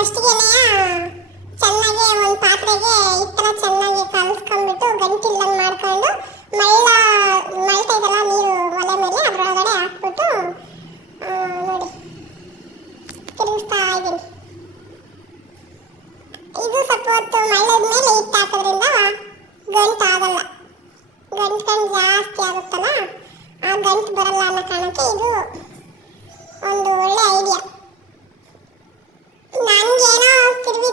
ಫಸ್ಟ್ಗೆನೆಯ ಚೆನ್ನಾಗಿ ಒಂದು ಪಾತ್ರೆಗೆ ಹಿಟ್ಟನ್ನ ಚೆನ್ನಾಗಿ ಕಲಸ್ಕೊಂಡ್ಬಿಟ್ಟು ಗಂಟಿಲ್ಲಂಗೆ ಮಾಡ್ಕೊಂಡು ಮಳ್ತಾ ಇದೆಲ್ಲ ನೀರು ಒಲೆ ಮೇಲೆ ಅದರೊಳಗಡೆ ಹಾಕ್ಬಿಟ್ಟು ನೋಡಿ ತಿರುಗಿಸ್ತಾ ಇದ್ದೀನಿ. ಇದು ಸ್ವಲ್ಪ ಹೊತ್ತು ಮಳ್ಳದ ಮೇಲೆ ಹಿಟ್ಟು ಹಾಕೋದ್ರಿಂದ ಗಂಟು ಆಗಲ್ಲ, ಗಂಟು ಜಾಸ್ತಿ ಆಗುತ್ತಲ್ಲ, ಆ ಗಂಟು ಬರಲ್ಲ ಅನ್ನೋ ಕಾರಣಕ್ಕೆ ಇದು ಒಂದು ಒಳ್ಳೆ ಐಡಿಯಾ. ನನಗೇನೋ ತಿರುವಿ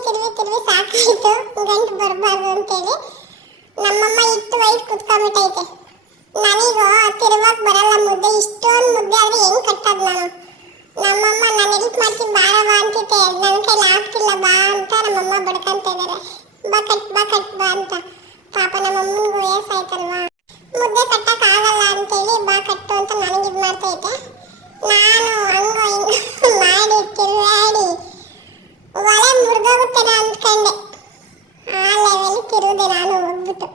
ಸಾಕಾಯಿತು, ಗಂಟು ಬರಬಾರ್ದು ಅಂತೇಳಿ ನಮ್ಮಮ್ಮ ಹಿಟ್ಟು ವೈಟ್ ಕುತ್ಕೊಂಡ್ಬಿಟ್ಟೈತೆ. ನನಗೂ ತಿರುವಕ್ಕೆ ಬರಲ್ಲ ಮುದ್ದೆ, ಇಷ್ಟೊಂದು ಮುದ್ದೆ ಆದರೆ ಹೆಂಗೆ ಕಟ್ಟೋದು ನಾನು? ನಮ್ಮಮ್ಮ ನಾನು ಹೆಲ್ಪ್ ಮಾಡ್ತೀನಿ ಬಾರವಾ ಅಂತಿದ್ದೆ, ನನ್ನ ಕೈಲಿ ಆಗ್ತಿಲ್ಲ ಬಾ ಅಂತ ನಮ್ಮಮ್ಮ ಬಡ್ಕೊಂತ ಇದ್ದಾರೆ. ಬಾ ಕಟ್ ಬಾ ಅಂತ. ಪಾಪ ನಮ್ಮಮ್ಮನಿಗೂ ವಯಸ್ಸಾಯ್ತಲ್ವಾ, ಮುದ್ದೆ ಕಟ್ಟಕ್ಕಾಗಲ್ಲ ಅಂತೇಳಿ ಬಾ ಕಟ್ಟು ಅಂತ ನನಗೆ ಇದು ಮಾಡ್ತೈತೆ. ನಾನು ಹಂಗೋ ಹಿಂಗೋ ಮಾಡಿ ತಿರುವಾಡಿ ಒಲೆ ಮುರಿದೋಗುತ್ತೇನೆ ಅಂದ್ಕೊಂಡೆ. ಆ ಲೆವೆಲ್ ತಿರುವುದೆ ನಾನು ಹೋಗ್ಬಿಟ್ಟು.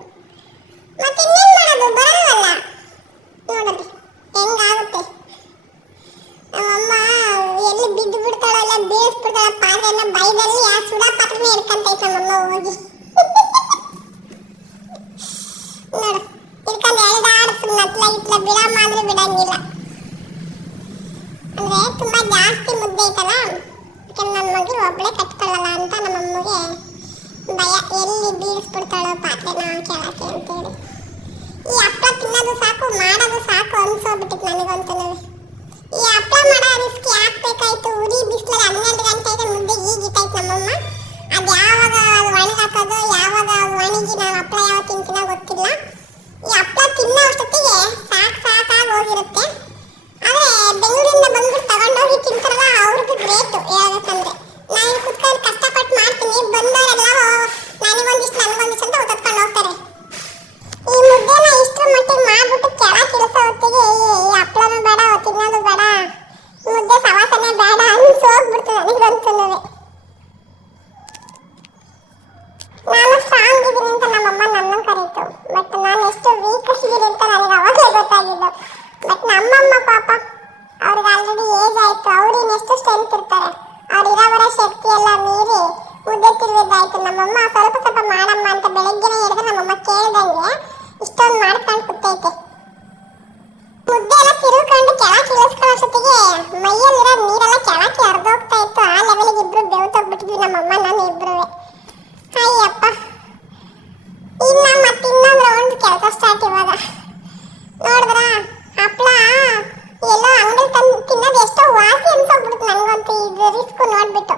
ಮತ್ತೆ ಇನ್ನೇನು ಮಾಡೋದು, ಬರಲ್ವಲ್ಲ ನೋಡೋದು ಹೆಂಗಾಗುತ್ತೆ. ನಮ್ಮಮ್ಮ ಎಲ್ಲಿ ಬಿದ್ದು ಬಿಡ್ತಾಳೋ ಇಲ್ಲ ಬೀಳಿಸ್ಬಿಡ್ತಾಳ ಪಾತ್ರೆನ ಬೈದಲ್ಲಿ ಆ ಸುಡಾ ಪಾತ್ರೆನೇ ಹಿಡ್ಕೊಂತೈತೆ ನಮ್ಮಮ್ಮ ಹೋಗಿ. ನೋಡು ಹಿಡ್ಕೊಂಡು ಎಳ್ದಾಡಿಸ್ ನತ್ಲ ಇಟ್ಲ ಬಿಡಮ್ಮ ಅಂದ್ರೆ ಬಿಡಂಗಿಲ್ಲ. ಅಂದ್ರೆ ತುಂಬಾ ಜಾಸ್ತಿ ಮುದ್ದೆ ಐತಲ್ಲ, ನನ್ನ ಮಗಳು ಒಬ್ಬಳೇ ಕಟ್ಕೊಳ್ಳಲ್ಲ ಅಂತ ನಮ್ಮಮ್ಮಗೆ ಭಯ, ಎಲ್ಲಿ ಬೀಳಿಸ್ಬಿಡ್ತಾಳೋ ಪಾತ್ರೆನ ಕೆಳಕ್ಕೆ ಅಂತೇಳಿ. ಈ ಹಪ್ಪಳ ತಿನ್ನೋದು ಸಾಕು, ಮಾಡೋದು ಸಾಕು ಅನ್ಸೋಗ್ಬಿಟ್ಟಿತ್ತು ನನಗಂತೂ. ಈ ಹಪ್ಪಳ ಮಾಡೋ ರಿಸ್ಕ್ ಯಾಕೆ ಬೇಕಾಯ್ತು? ಉರಿ ಬಿಸಿಲಲ್ಲಿ 12 ಗಂಟೆ ಆಯ್ತು, ಮುದ್ದೆ ಈಗಿಟ್ಟೈತೆ ನಮ್ಮಮ್ಮ. ಅದು ಯಾವಾಗ ಒಣಗಾಕೋದು, ಯಾವಾಗ ಒಣಗಿ ನಾನು ಹಪ್ಪಳ ಯಾವ ತಿಂತೀನೋ ಗೊತ್ತಿಲ್ಲ. ಈ ಹಪ್ಪಳ ತಿನ್ನೋ ಅಷ್ಟೊತ್ತಿಗೆ ಸಾಕಾಗಿ ಹೋಗಿರುತ್ತೆ. ಆದರೆ ಬೆಂಗಳೂರಿಂದ ಬಂದ್ಬಿಟ್ಟು ತಗೊಂಡೋಗಿ ತಿಂತಾರಲ್ಲ, ಅವ್ರದ್ದು ಗ್ರೇಟು ಹೇಳ್ಬೇಕಂದ್ರೆ. ನಾನು ಕುತ್ಕೊಂಡು ಕಷ್ಟಪಟ್ಟು ಮಾಡ್ತೀನಿ, ಬಂದವರೆಲ್ಲ ನನಗೊಂದಿಷ್ಟು ಅಂತ ಹೊತ್ಕೊಂಡು ಹೋಗ್ತಾರೆ. ಈ ಮುದ್ದೆನ ಇಷ್ಟರ ಮಟ್ಟಿಗೆ ಮಾಡ್ಬಿಟ್ಟು ಕೆಳಗೆ ಇಳಿಸೋ ಹೊತ್ತಿಗೆ ಈ ಹಪ್ಪಳನೂ ಬೇಡ, ತಿನ್ನೋದು ಬೇಡ, ಮುದ್ದೆ ಸವಾಸನೆ ಬೇಡ ಅನ್ಸೋಗ್ಬಿಡ್ತು ನನಗಂತೂ. ನಾನು ಸ್ಟ್ರಾಂಗ್ ಇದ್ದೀನಿ ಅಂತ ನಮ್ಮಮ್ಮ ನನ್ನ ಕರೀತು, ಬಟ್ ನಾನು ಎಷ್ಟು ವೀಕ್ ಇದ್ದೀನಿ ಅಂತ ನನಗೆ ಅವಾಗಲೇ ಗೊತ್ತಾಗಿದ್ದು. ಬಟ್ ನಮ್ಮಮ್ಮ ಪಾಪ, ಅವ್ರಿಗೆ ಆಲ್ರೆಡಿ ಏಜ್ ಆಯಿತು, ಅವ್ರು ಇನ್ನೆಷ್ಟು ಸ್ಟ್ರೆಂತ್ ಇರ್ತಾರೆ, ಅವ್ರು ಇರೋವರ ಶಕ್ತಿ ಎಲ್ಲ ಮೀರಿ ಮುದ್ದೆ ತಿರುವಿದ್ದಾಯ್ತು. ನಮ್ಮಮ್ಮ ಸ್ವಲ್ಪ ಮಾಡಮ್ಮ ಅಂತ ಬೆಳಗ್ಗೆನೇ ಹೇಳಿದ್ರೆ ನಮ್ಮಮ್ಮ ಕೇಳ್ದಂಗೆ ಇಷ್ಟೊಂದು ಮಾಡ್ಕೊಂಡು ಕೂತೈತೆ. ಮುದ್ದೆ ಎಲ್ಲ ತಿರುವ್ಕೊಂಡು ಕೆಳಕ್ಕೆ ಇಳಿಸ್ಕೊಳ್ಳೋಷ್ಟೊತ್ತಿಗೆ ಮೈಯಲ್ಲಿರೋ ನೀರೆಲ್ಲ ಕೆಳಕ್ಕೆ ಹರಿದೋಗ್ತಾ ಇತ್ತು. ಆ ಲೆವೆಲಿಗೆ ಇಬ್ರು ಬೆವ್ತೋಗ್ಬಿಟ್ಟಿದ್ವಿ ನಮ್ಮಮ್ಮ ನಾನು ಇಬ್ರು. ಅಯ್ಯಪ್ಪ, ಇನ್ನ ಮತ್ತೆ ಇನ್ನೊಂದು ರೌಂಡ್ ಕೆಲಸ ಸ್ಟಾರ್ಟ್. ಇವಾಗ ನೋಡಿದ್ರ ಹಪ್ಪಳ ಎಲ್ಲೋ ಅಂಗಡಿ ತಂದು ತಿನ್ನೋದು ಎಷ್ಟೋ ವಾಸಿ ಅನ್ಸೋಗ್ಬಿಡುತ್ತೆ ನನಗಂತೂ. ಇದು ರಿಸ್ಕ್ ನೋಡ್ಬಿಟ್ಟು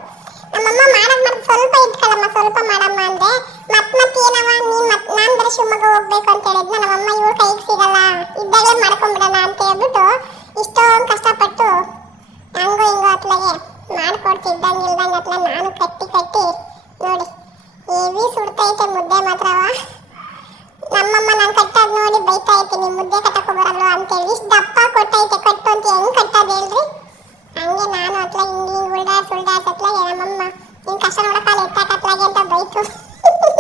ನಮ್ಮಮ್ಮ ಮಾಡೋದು ಸ್ವಲ್ಪ ಇಟ್ಕೊಳ್ಳಮ್ಮ, ಸ್ವಲ್ಪ ಮಾಡಮ್ಮ ಅಂದ್ರೆ ಮತ್ತೆ ಏನವ ನಾನು ಬರೀ ಶಿವಮೊಗ್ಗ ಹೋಗ್ಬೇಕು ಅಂತ ಹೇಳಿದ್ನ ನಮ್ಮಮ್ಮ. ಇವ್ರ ಕೈಗೆ ಸಿಗಲ್ಲ, ಇದ್ದಾಗಲೇ ಮಾಡ್ಕೊಂಡ್ಬಿಡೋಣ ಅಂತ ಹೇಳ್ಬಿಟ್ಟು ಇಷ್ಟೊಂದು ಕಷ್ಟಪಟ್ಟು ಹಂಗೋ ಹಿಂಗೋ ಅತ್ಲಾಗೆ ಮಾಡ್ಕೊಡ್ತಿದ್ದಂಗೆ ಇಲ್ದಂಗೆ ಅತ್ಲ ನಾನು ಕಟ್ಟಿ ನೋಡಿ ಹೆವಿ ಸುಡ್ತೈತೆ ಮುದ್ದೆ ಮಾತ್ರವ. ನಮ್ಮಮ್ಮ ನಾನು ಕಟ್ಟೋದು ನೋಡಿ ಬೈತಾ ಇರ್ತೀನಿ, ಮುದ್ದೆ ಕಟ್ಟಕ್ಕೆ ಬರಲ್ವ ಅಂತೇಳಿ. ಇಷ್ಟು ದಪ್ಪ ಕೊಟ್ಟೈತೆ, ಕಟ್ಟು ಅಂತ ಹೆಂಗೆ ಕಟ್ಟೋದು ಹೇಳ್ರಿ? ಹಂಗೆ ನಾನು ಅತ್ಲ ಹಿಂಗೆ ಸುಳ್ದಾಡ್ಸತ್ಲಾಗೆ ನಮ್ಮಮ್ಮ ನಿನ್ನ ಕಷ್ಟ ನೋಡೋಕ್ಕಲ್ಲ ಎತ್ತಾಕತ್ಲಾಗೆ ಅಂತ ಬೈತು.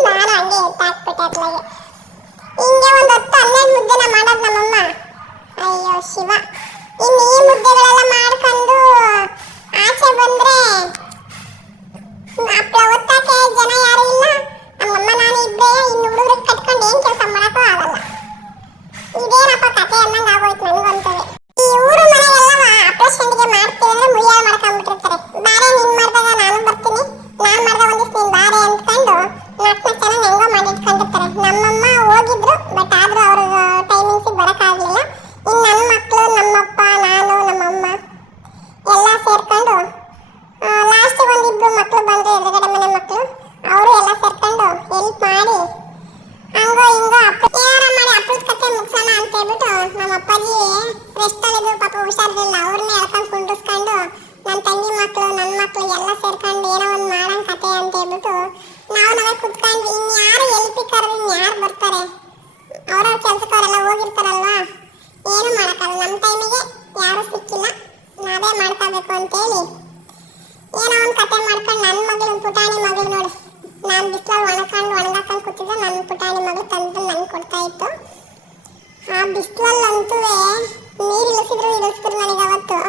ನಾನು ಹಂಗೆ ಎತ್ತಾಕ್ಬಿಟ್ಟೆ ಅತ್ಲಾಗೆ. ಹಿಂಗೆ ಒಂದು 10-12 ಮುದ್ದೆನ ಮಾಡೋದು ನಮ್ಮಮ್ಮ. ಅಯ್ಯೋ ಶಿವ, ಇನ್ನು ಈ ಮುದ್ದೆಗಳೆಲ್ಲ ಮಾಡ್ಕೊಂಡು ಆಚೆ ಬಂದರೆ ಹಪ್ಪಳ ಒತ್ತಕ್ಕೆ ಜನ ಯಾರು ಇಲ್ಲ. ನಮ್ಮಮ್ಮ ನಾನು ಇಬ್ಬರೇ, ಇನ್ನು ಹುಡುಗರಿಗೆ ಕಟ್ಕೊಂಡು ಏನು ಕೆಲಸ ಮಾಡೋಕ್ಕೂ ಆಗಲ್ಲ. ಇದೇನಪ್ಪ ಕತೆ ಅನ್ನಂಗೆ ಆಗೋಯ್ತು ನನಗಂತೂ. ಈ ಊರು ಮನೆಗೆಲ್ಲವ ಹಪ್ಪಳ ಸಂಡಿಗೆ ಮಾಡ್ತೀವಿ ಅಂದರೆ ಮುಯ್ಯಾಳ ಮಾಡ್ಕೊಂಡ್ಬಿಟ್ಟಿರ್ತಾರೆ. ಬಾರೆ ನೀನು ಮಾಡಿದಾಗ ನಾನು ಬರ್ತೀನಿ, ನಾನು ಮಾಡಿದಾಗ ಒಂದಿಷ್ಟು ನೀನು ಬಾರೆ ಅಂದ್ಕೊಂಡು ನಾಲ್ಕು ಚೆನ್ನಾಗಿ ಹೆಂಗೋ ಮಾಡಿಟ್ಕೊಂಡಿರ್ತಾರೆ. ನಮ್ಮಮ್ಮ ಹೋಗಿದ್ರು, ಬಟ್ ಆದರೂ ಅವ್ರ ಟೈಮಿಂಗ್ಸಿಗೆ ಬರೋಕ್ಕಾಗಲಿಲ್ಲ. ಇನ್ನು ನನ್ನ ಮಕ್ಕಳು, ನಮ್ಮಪ್ಪ, ನಾನು, ನಮ್ಮಮ್ಮ ಎಲ್ಲ ಸೇರ್ಕೊಂಡು ಲಾಸ್ಟಿಗೆ ಒಂದಿಬ್ರು ಮಕ್ಕಳು ಬಂದರು, ಎದುರುಗಡೆ ಮನೆ ಮಕ್ಕಳು, ಅವರು ಎಲ್ಲ ಸೇರ್ಕೊಂಡು ಹೆಲ್ಪ್ ಮಾಡಿ ಹಂಗೋ ಹಿಂಗೋ ಏನಾರ ಮಾಡಿ ಹಪ್ಪಳದ ಕತೆ ಮುಗಿಸೋಣ ಅಂತ ಹೇಳ್ಬಿಟ್ಟು ನಮ್ಮ ಅಪ್ಪಾಜಿ ರೆಸ್ಟಲ್ಲಿದ್ದು ಪಾಪ ಹುಷಾರಿರಲಿಲ್ಲ. ಅವ್ರನ್ನೇ ಎಳ್ಕೊಂಡು ಕುಂಡಿಸ್ಕೊಂಡು ನನ್ನ ತಂಗಿ ಮಕ್ಕಳು, ನನ್ನ ಮಕ್ಕಳು ಎಲ್ಲ ಸೇರ್ಕೊಂಡು ಏನೋ ಒಂದು ಮಾಡೋಣ ಕತೆ ಅಂತ ಹೇಳ್ಬಿಟ್ಟು ನಾವೇ ಕುತ್ಕೊಂಡ್ವಿ. ಇನ್ಯಾರು ಹೆಲ್ಪಿಗೆ ಕರೆದು ಇನ್ಯಾರು ಬರ್ತಾರೆ? ಅವ್ರವ್ರ ಕೆಲ್ಸಕ್ಕೆ ಅವರೆಲ್ಲ ಹೋಗಿರ್ತಾರಲ್ವ, ಏನು ಮಾಡೋಕ್ಕಲ್ಲ. ನಮ್ಮ ಟೈಮಿಗೆ ಯಾರೂ ಸಿಕ್ಕಿಲ್ಲ, ನಾವೇ ಮಾಡ್ಕೋಬೇಕು ಅಂತೇಳಿ ಏನೋ ಒಂದು ಕತೆ ಮಾಡ್ಕೊಂಡು ನನ್ನ ಮಗಳು, ಪುಟಾಣಿ ಮಗಳು ನೋಡು, ನಾನು ಬಿಸಿಲಲ್ಲಿ ಒಣಗಾಕೊಂಡು ಕೂತಿದ್ದೆ, ನನ್ನ ಪುಟಾಣಿ ಮಗಳು ತಂದು ನಂಗೆ ಕೊಡ್ತಾ ಇತ್ತು. ಆ ಬಿಸಿಲಲ್ಲಂತೂ ನೀರು ಇಳಿಸಿದ್ರು ನನಗೆ ಅವತ್ತು.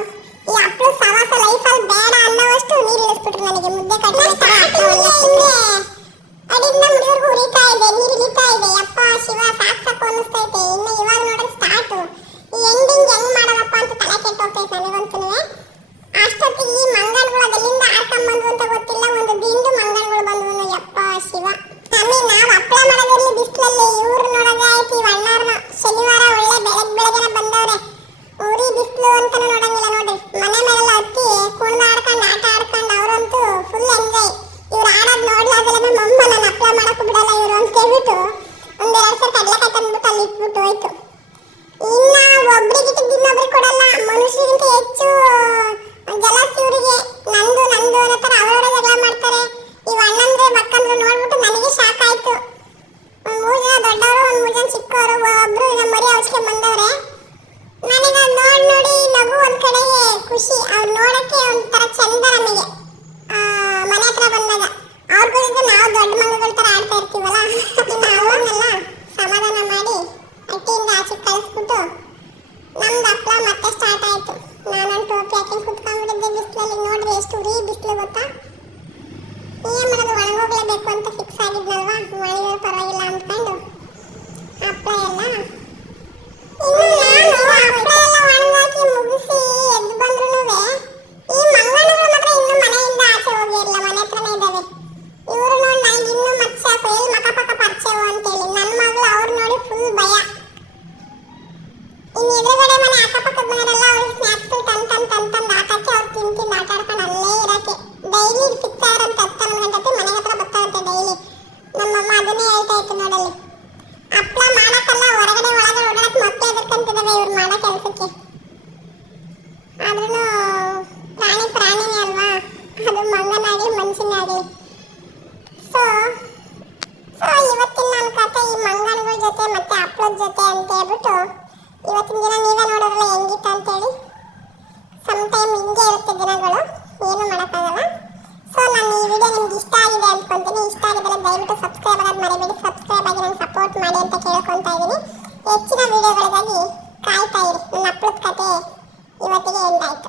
ಈ ಹಪ್ಪಳ ಸವಾಸ ಲೈಫಲ್ಲಿ ಬೇಡ ಅನ್ನೋವಷ್ಟು ನೀರು ಇಳಿಸ್ಬಿಟ್ರು ನನಗೆ. ಮುದ್ದೆ ಕಡಿ ಅಡಿಂದ ಮುಡಿಯೋರ್ಗು ಉರಿತಾ ಇದೆ, ನೀರು ಇಳಿತಾ ಇದೆ. ಯಪ್ಪ ಶಿವ, ಸಾಕ್ ಸಾಕು ಅನ್ನಿಸ್ತೈತೆ. ಇನ್ನು ಇವಾಗ ನೋಡಿದ್ರೆ ಸ್ಟಾರ್ಟು. ಈ ಎಂಡಿಂಗ್ ಹೆಂಗ್ ಮಾಡೋದಪ್ಪ ಅಂತ ತಲೆ ಕೆಟ್ಟೋಗ್ತೈತೆ ನನಗಂತೂ. ಅಷ್ಟೊತ್ತಿಗೆ ಈ ಮಂಗನ್ಗಳು ಅದೆಲ್ಲಿಂದ ಆಡ್ಕೊಂಬಂದು ಅಂತ ಗೊತ್ತಿಲ್ಲ, ಒಂದು ದಿಂಡು ಮಂಗನ್ಗಳು ಬಂದ್ವು. ಯಪ್ಪ ಶಿವ. ಆಮೇಲೆ ನಾವು ಹಪ್ಪಳ ಮಾಡೋದಿರ್ಲಿ ಬಿಸಿಲಲ್ಲಿ, ಇವ್ರು ನೋಡೋದೇ ಆಯ್ತು ಇವ್ ಅಣ್ಣಾರ್ನ. ಶನಿವಾರ ಒಳ್ಳೆ ಬೆಳಗ್ಗೆನೆ ಬಂದವ್ರೆ. ಉರಿ ಬಿಸಿಲು ಅಂತ ನೋಡಂಗಿಲ್ಲ ನೋಡ್ರಿ. ಮನೆ ಮೇಲೆಲ್ಲ ಹತ್ತಿ ಕುಣ್ದು ಆಡ್ಕೊಂಡು ಆಟ ಆಡ್ಕೊಂಡು ಅವರಂತೂ ಫುಲ್ ಎಂಜಾಯ್. ಇವ್ರು ಆಡೋದು ನೋಡ್ಲಾಗಲ್ಲ ನಮ್ಮಮ್ಮ ನಾನು ಹಪ್ಪಳ ಮಾಡಕ್ಕೂ ಬಿಡಲ್ಲ ಇವರು ಅಂತ ಹೇಳ್ಬಿಟ್ಟು ಒಂದೆರಡು ಸಲ ಕಡಲೆಕಾಯಿ ತಂದ್ಬಿಟ್ಟು ಅಲ್ಲಿ ಇಟ್ಬಿಟ್ಟು ಹೋಯ್ತು. ಇನ್ನ ಒಬ್ರಿಗಿಟ್ಟು ಇನ್ನೊಬ್ರಿಗೆ ಕೊಡಲ್ಲ. ಮನುಷ್ಯರಿಗಿಂತ ಹೆಚ್ಚು ಜಲಸ್ ಇವರಿಗೆ. ನಂದು ನಂದು ಅನ್ನೋ ಥರ ಅವರವರೇ ಜಗಳ ಮಾಡ್ತಾರೆ. ಇವ್ ಅಣ್ಣಂದ್ರೆ ಮಕ್ಕಂದ್ರು ನೋಡ್ಬಿಟ್ಟು ನನಗೆ ಶಾಕ್ ಆಯ್ತು. ಒಂದು 3 ಜನ ದೊಡ್ಡವರು, ಒಂದು 3 ಜನ ಚಿಕ್ಕವರು, ಒಬ್ರು ನಮ್ಮ ಮರಿ ಔಷಧಿ ಬಂದವ್ರೆ. ನನಗೆ ನೋಡಿ ನಗು ಒಂದ್ ಕಡೆಗೆ ಖುಷಿ. ಅವ್ರು ನೋಡಕ್ಕೆ ಒಂಥರ ಚಂದ ನಮಗೆ. ಮನೆ ಹತ್ರ ಬಂದಾಗ ಅವ್ರಿಗೂ ನಾವು ದೊಡ್ಡ ಮಗಗಳ ಥರ ಆಡ್ತಾ ಇರ್ತೀವಲ್ಲ, ಇನ್ನು ಅವ್ರನ್ನೆಲ್ಲ ಸಮಾಧಾನ ಮಾಡಿ ಅಟ್ಟಿಯಿಂದ ಆಚೆ ಕಳಿಸ್ಬಿಟ್ಟು ನಮ್ದು ಹಪ್ಪಳ ಮತ್ತೆ ಸ್ಟಾರ್ಟ್ ಆಯ್ತು. ನಾನೊಂದು ಟೋಪಿ ಹಾಕಿ ಕುತ್ಕೊಂಡ್ಬಿಟ್ಟಿದ್ದೆ ಬಿಸಿಲಲ್ಲಿ. ನೋಡ್ರಿ ಎಷ್ಟು ಉರಿ ಬಿಸಿಲು ಗೊತ್ತಾ. ಏನ್ ಮಾಡೋದು, ಒಣಗೋಗ್ಲೇಬೇಕು ಅಂತ ಫಿಕ್ಸ್ ಆಗಿದ್ನಲ್ವಾ, ಮಳೆಗಳು ಪರವಾಗಿಲ್ಲ ಅಂದ್ಕೊಂಡು ಹಪ್ಪಳ ಎಲ್ಲ ಇನ್ನು ನಾನು ಹಪ್ಪಳ ಎಲ್ಲ ಒಣಗಾಕಿ ಮುಗಿಸಿ ಎದ್ದು ಬಂದ್ರೂ ಈ ಮಂಗನಗಳು ಮಾತ್ರ ಇನ್ನೂ ಮನೆಯಿಂದ ಆಚೆ ಹೋಗಿರಲಿಲ್ಲ, ಮನೆ ಹತ್ರನೇ ಇದ್ದಾವೆ. ಇವರು ನೋಡಿ ನನಗೆ ಇನ್ನೂ ಮತ್ತೆ ಸಾಕು, ಎಲ್ಲಿ ಮಕ ಪಕ್ಕ ಪರಿಚಯವು ಅಂತೇಳಿ. ನನ್ನ ಮಗಳು ಅವ್ರು ನೋಡಿ ಫುಲ್ ಭಯ. ಇನ್ನು ಎದುರುಗಡೆ ಮನೆ ಅಕ್ಕಪಕ್ಕದ ಮನೆಯಲ್ಲ ಅವ್ರಿಗೆ ಸ್ನ್ಯಾಕ್ಸ್ ತಂದು ಹಾಕಕ್ಕೆ ಅವ್ರು ತಿಂದು ಆಟ ಆಡ್ಕೊಂಡು ಅಲ್ಲೇ ಇರೋಕ್ಕೆ. ಡೈಲಿ ಸಿಗ್ತಾ ಇರೋಂಥ 10-11 ಗಂಟೆ ಮನೆ ಹತ್ರ ಬರ್ತಾ ಇರುತ್ತೆ ಡೈಲಿ. ನಮ್ಮಮ್ಮ ಅದನ್ನೇ ಹೇಳ್ತಾ ಇತ್ತು ನೋಡಲ್ಲಿ. ಹಪ್ಪಳ ಮಾಡಕ್ಕಲ್ಲ, ಹೊರಗಡೆ ಒಳಗಡೆ ಓಡಾಡಕ್ಕೆ ಮಕ್ಕಳು ಎದುರ್ಕೊಂತಿದ್ದಾವೆ ಇವ್ರು ಮಾಡೋ ಕೆಲಸಕ್ಕೆ. ಆದ್ರೂ ಪ್ರಾಣಿನೇ ಅಲ್ವಾ, ಅದು ಮಂಗನಾಗಲಿ ಮನುಷ್ಯನಾಗಲಿ. ಸೊ ಇವತ್ತಿನ ನನ್ನ ಕಥೆ ಈ ಮಂಗನಗಳ ಜೊತೆ ಮತ್ತೆ ಹಪ್ಪಳದ ಜೊತೆ ಅಂತ ಹೇಳ್ಬಿಟ್ಟು ಇವತ್ತಿನ ದಿನ ನೀವೇ ನೋಡೋದ್ರಲ್ಲ ಹೆಂಗಿತ್ತು ಅಂತೇಳಿ. ಸಮ್ಟೈಮ್ ಹಿಂಗೆ ಇರುತ್ತೆ ದಿನಗಳು, ಏನು ಮಾಡೋಕ್ಕಾಗಲ್ಲ. ಸೊ ನಾನು ಈ ವಿಡಿಯೋ ನಿಮ್ಗೆ ಇಷ್ಟ ಆಗಿದೆ ಅಂದ್ಕೊತೀನಿ. ಇಷ್ಟ ಆಗಿದ್ರೆ ದಯವಿಟ್ಟು ಸಬ್ಸ್ಕ್ರೈಬ್ ಆಗೋದು ಮರಿಬೇಡಿ. ಸಬ್ಸ್ಕ್ರೈಬ್ ಆಗಿ ನಂಗೆ ಸಪೋರ್ಟ್ ಮಾಡಿ ಅಂತ ಕೇಳ್ಕೊತಾ ಇದ್ದೀನಿ. ಹೆಚ್ಚಿನ ವಿಡಿಯೋಗಳಿಗಾಗಿ ಕಾಯ್ತಾ ಇರಿ. ನನ್ನ ಹಪ್ಪಳದ ಕಥೆ ಇವತ್ತಿಗೆ ಎಂಡ್ ಆಯ್ತು.